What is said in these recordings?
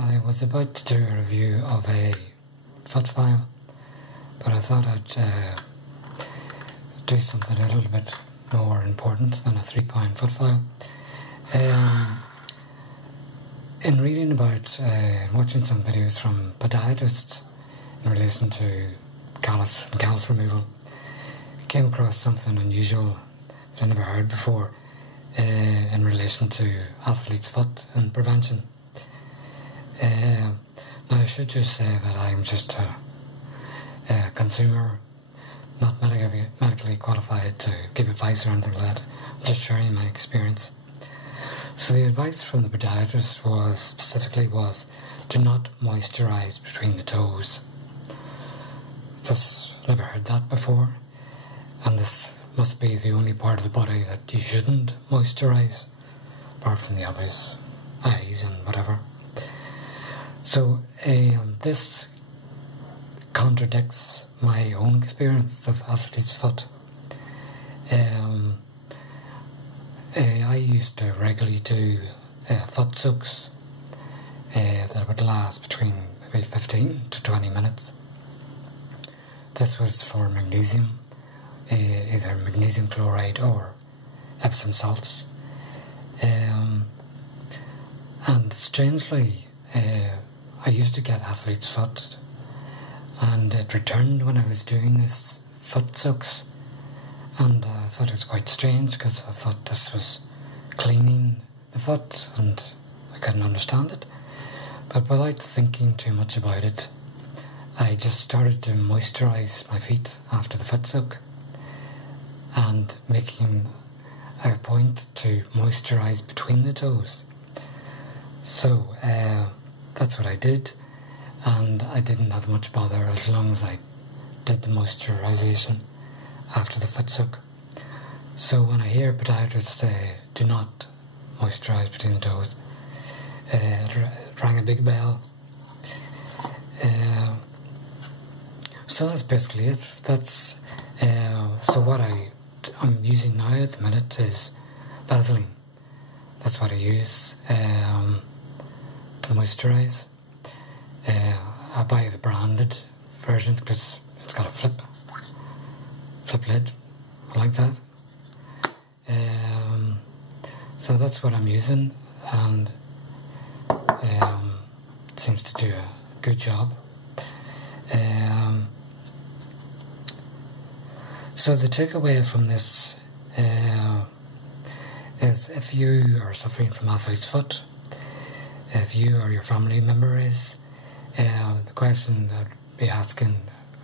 I was about to do a review of a foot file, but I thought I'd do something a little bit more important than a 3-pound foot file. In reading about watching some videos from podiatrists in relation to callus and callus removal, I came across something unusual that I never heard before in relation to athlete's foot and prevention. Now I should just say that I'm just a consumer, not medically qualified to give advice or anything like that. I'm just sharing my experience. So the advice from the podiatrist was do not moisturise between the toes. Just never heard that before, and this must be the only part of the body that you shouldn't moisturise, apart from the obvious eyes and whatever. So this contradicts my own experience of athlete's foot. I used to regularly do foot soaks that would last between maybe 15 to 20 minutes. This was for magnesium, either magnesium chloride or Epsom salts. And strangely, I used to get athlete's foot, and it returned when I was doing this foot soaks, and I thought it was quite strange because I thought this was cleaning the foot and I couldn't understand it. But without thinking too much about it, I just started to moisturise my feet after the foot soak and making a point to moisturise between the toes. So that's what I did, and I didn't have much bother as long as I did the moisturisation after the foot soak. So when I hear podiatrists say do not moisturise between the toes, it rang a big bell. So that's basically it. That's so what I'm using now at the minute is Vaseline. That's what I use to moisturise. I buy the branded version because it's got a flip lid. I like that. So that's what I'm using, and it seems to do a good job. So the takeaway from this is, if you are suffering from athlete's foot, if you or your family member is, the question I'd be asking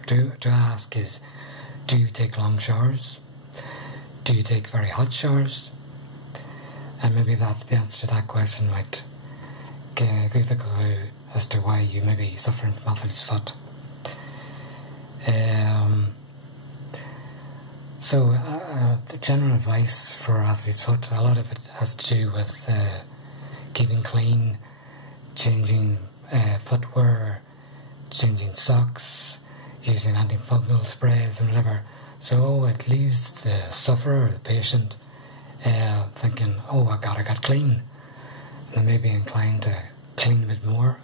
to ask is, do you take long showers? Do you take very hot showers? And maybe the answer to that question might give a clue as to why you may be suffering from athlete's foot. So the general advice for athlete's foot, a lot of it has to do with keeping clean, changing footwear, changing socks, using antifungal sprays and whatever. So it leaves the sufferer, the patient, thinking, oh I got clean. And they may be inclined to clean a bit more.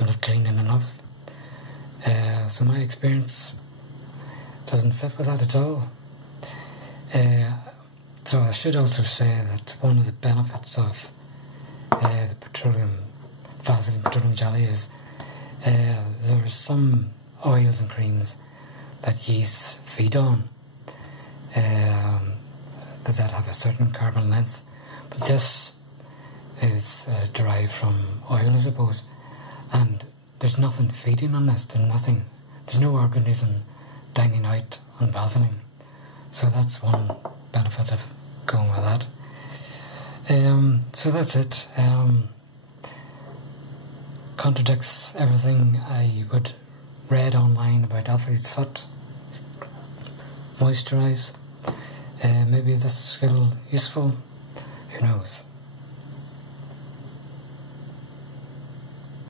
I'm not cleaning enough. So my experience doesn't fit with that at all. So I should also say that one of the benefits of the Vaseline petroleum jelly is there are some oils and creams that yeasts feed on that have a certain carbon length, but this is derived from oil, I suppose, and there's nothing feeding on this. There's no organism dining out on Vaseline, so that's one benefit of going with that. So that's it. Contradicts everything I would read online about athlete's foot. Moisturise. Maybe this is a little useful. Who knows?